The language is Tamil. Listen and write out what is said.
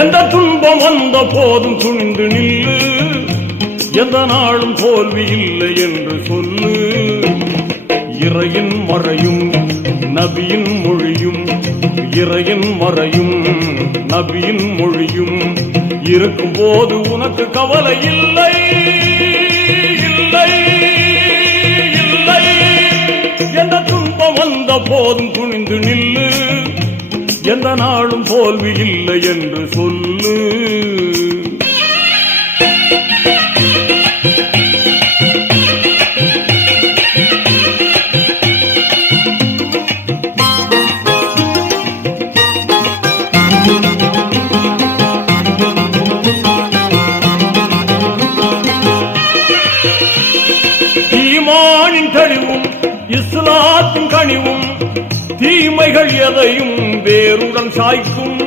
எந்த துன்பம் வந்த போதும் துணிந்து நில்லு, எந்த நாளும் தோல்வி இல்லை என்று சொல்லு. இறையின் மறையும் நபியின் மொழியும், இறையின் மறையும் நபியின் மொழியும் இருக்கும் போது உனக்கு கவலை இல்லை இல்லை இல்லை. எந்த துன்பம் வந்த போதும் துணிந்து நில்லு, எந்த நாளும் தோல்வி இல்லை என்று சொல்லு. ஈமானின் தெளிவும் இஸ்லாத்தின் கனிவும் தீமைகள் எதையும் வேருடன் சாய்க்கும்.